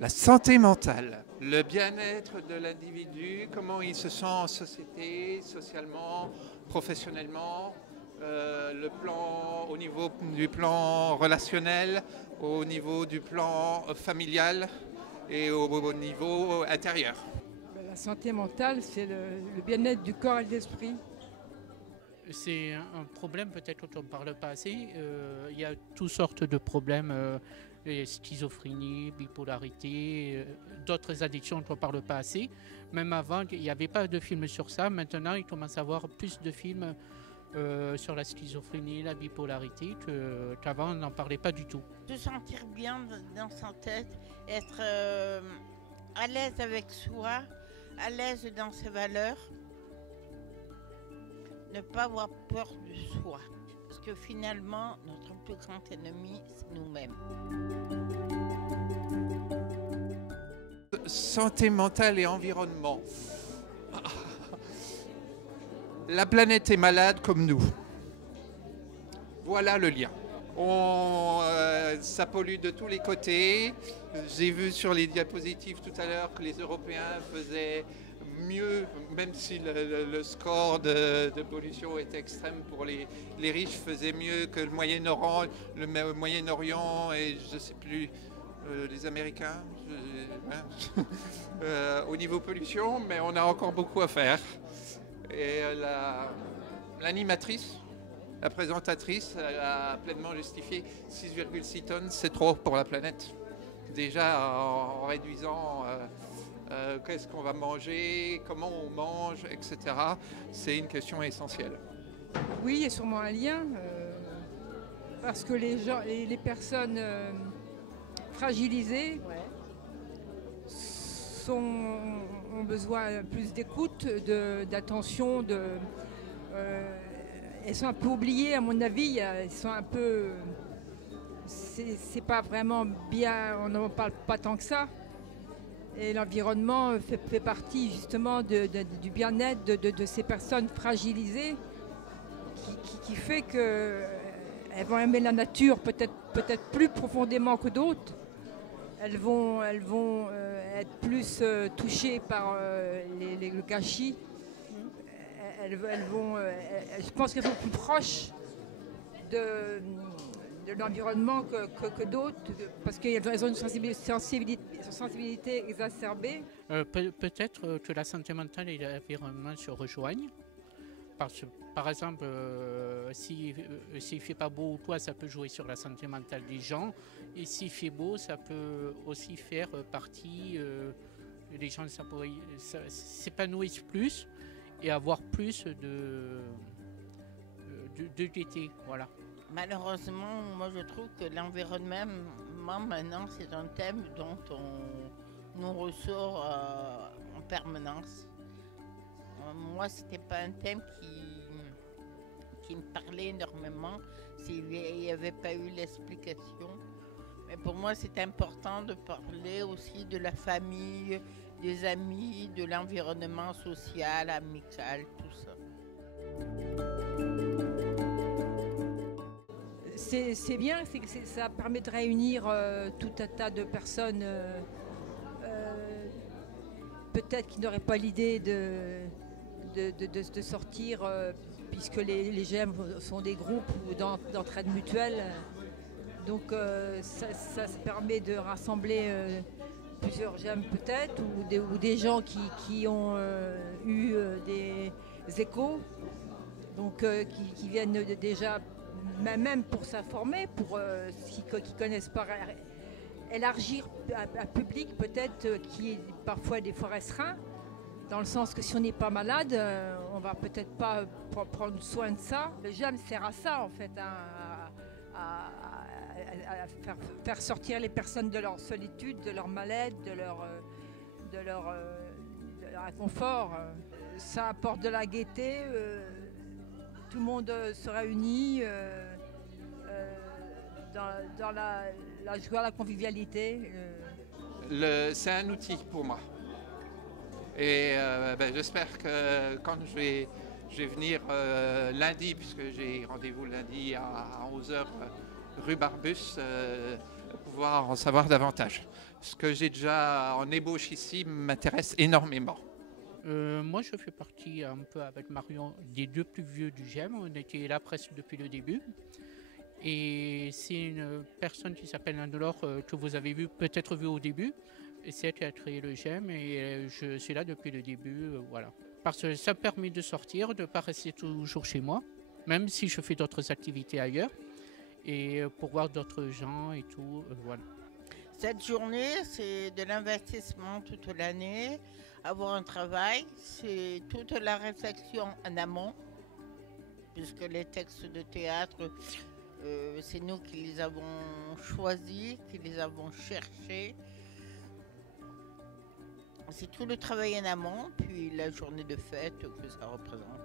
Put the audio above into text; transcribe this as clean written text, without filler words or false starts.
La santé mentale, le bien-être de l'individu, comment il se sent en société, socialement, professionnellement, le plan au niveau du plan relationnel, au niveau du plan familial et au niveau intérieur. La santé mentale, c'est le bien-être du corps et de l'esprit. C'est un problème peut-être dont on ne parle pas assez. Il y a toutes sortes de problèmes, schizophrénie, bipolarité, d'autres addictions dont on ne parle pas assez. Même avant, il n'y avait pas de films sur ça. Maintenant, il commence à avoir plus de films sur la schizophrénie, la bipolarité, qu'avant on n'en parlait pas du tout. Se sentir bien dans sa tête, être à l'aise avec soi, à l'aise dans ses valeurs. Ne pas avoir peur de soi, parce que finalement, notre plus grand ennemi, c'est nous-mêmes. Santé mentale et environnement. La planète est malade comme nous. Voilà le lien. Ça pollue de tous les côtés. J'ai vu sur les diapositives tout à l'heure que les Européens faisaient mieux, même si le score de pollution est extrême pour les riches, faisait mieux que le Moyen-Orient et je ne sais plus, les Américains au niveau pollution, mais on a encore beaucoup à faire. Et l'animatrice, la présentatrice, a pleinement justifié 6,6 tonnes, c'est trop pour la planète. Déjà en réduisant qu'est-ce qu'on va manger, comment on mange, etc. C'est une question essentielle. Oui, il y a sûrement un lien, parce que les personnes fragilisées ont besoin plus d'écoute, d'attention, elles sont un peu oubliées à mon avis, elles sont un peu... C'est pas vraiment bien, on n'en parle pas tant que ça. Et l'environnement fait partie justement du bien-être de ces personnes fragilisées qui fait qu'elles vont aimer la nature peut-être plus profondément que d'autres. Elles vont être plus touchées par le gâchis. Je pense qu'elles sont plus proches de l'environnement que d'autres, parce qu'elles ont une sensibilité exacerbée. Peut-être que la santé mentale et l'environnement se rejoignent. Par exemple, s'il ne fait pas beau ou quoi, ça peut jouer sur la santé mentale des gens. Et s'il fait beau, ça peut aussi faire partie, les gens s'épanouissent plus et avoir plus de gaieté. Voilà. Malheureusement, moi je trouve que l'environnement maintenant c'est un thème dont on nous ressort en permanence. Moi c'était pas un thème qui me parlait énormément s'il n'y avait pas eu l'explication. Mais pour moi c'est important de parler aussi de la famille, des amis, de l'environnement social, amical, tout ça. C'est bien, ça permet de réunir tout un tas de personnes peut-être qui n'auraient pas l'idée de sortir puisque les GEM sont des groupes d'entraide mutuelle. Donc ça permet de rassembler plusieurs GEM peut-être ou des gens qui ont eu des échos, donc qui viennent déjà même pour s'informer, pour ceux qui ne connaissent pas, élargir un public peut-être qui est parfois des fois restreint, dans le sens que si on n'est pas malade, on ne va peut-être pas prendre soin de ça. Le GEM sert à ça en fait, à faire sortir les personnes de leur solitude, de leur mal-être, de leur inconfort. Ça apporte de la gaieté. Tout le monde se réunit dans la joie, la convivialité. C'est un outil pour moi. Et j'espère que quand je vais venir lundi, puisque j'ai rendez-vous lundi à 11h rue Barbus, pouvoir en savoir davantage. Ce que j'ai déjà en ébauche ici m'intéresse énormément. Moi, je fais partie un peu avec Marion des deux plus vieux du GEM. On était là presque depuis le début. Et c'est une personne qui s'appelle Anne-Laure que vous avez peut-être vu au début. Et c'est elle qui a créé le GEM et je suis là depuis le début. Voilà. Parce que ça me permet de sortir, de ne pas rester toujours chez moi, même si je fais d'autres activités ailleurs. Et pour voir d'autres gens et tout, voilà. Cette journée, c'est de l'investissement toute l'année. Avoir un travail, c'est toute la réflexion en amont, puisque les textes de théâtre, c'est nous qui les avons choisis, qui les avons cherchés. C'est tout le travail en amont, puis la journée de fête que ça représente.